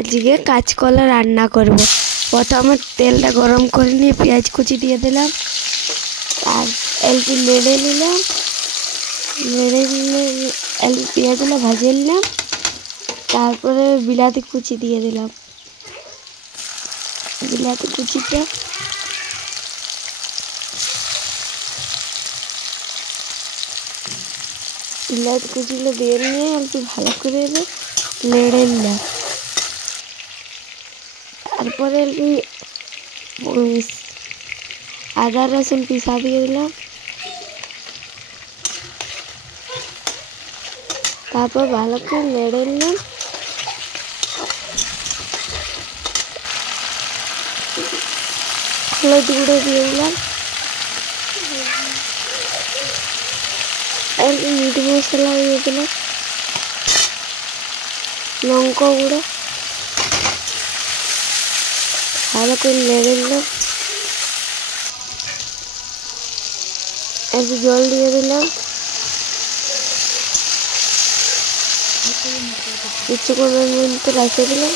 আজকে কাঁচকলা রান্না করব। প্রথমে তেলটা গরম করে নিয়ে পেঁয়াজ কুচি দিয়ে দিলাম, আর একটু নেড়ে নিলাম, নেড়ে নিলে পেঁয়াজগুলো ভাজিয়ে নিলাম, তারপরে বিলাতি কুচি দিয়ে দিলাম। বিলাতি কুচিটা বিলাতি কুচিগুলো দিয়ে নিয়ে একটু ভালো করে নেড়ে নিলাম। তারপরে একটু আদা রসুন পিসা দিয়ে দিলাম, তারপর ভালো করে নেড়ে নিলাম। হলুদ গুঁড়ো দিয়ে দিলাম, একটু মিট মশলা দিয়ে দিলাম, লঙ্কা গুঁড়ো ভালো করে নেড়ে নিলাম। একটু জল দিয়ে দিলাম, কিছুক্ষণের মধ্যে রেখে দিলাম,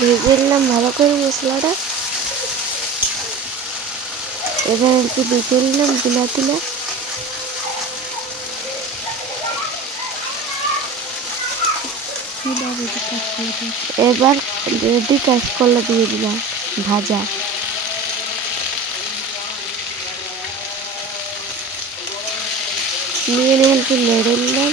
ভেজে নিলাম ভালো করে মশলাটা। এবার একটু দেখে নিলাম বিলাতিটা, এবার রেডি কাঁচকলা দিয়ে দিলাম ভাজা। নিয়ে একটু নেড়ে নিলাম,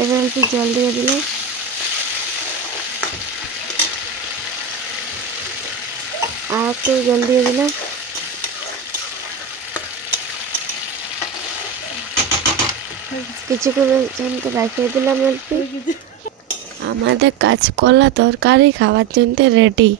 এবার একটু জল দিয়ে দিলাম, আর একটু জল দিয়ে দিলাম। কিছুক্ষণের জন্য রাখিয়ে দিলাম। আমাদের কাঁচকলা তরকারি খাওয়ার জন্য রেডি।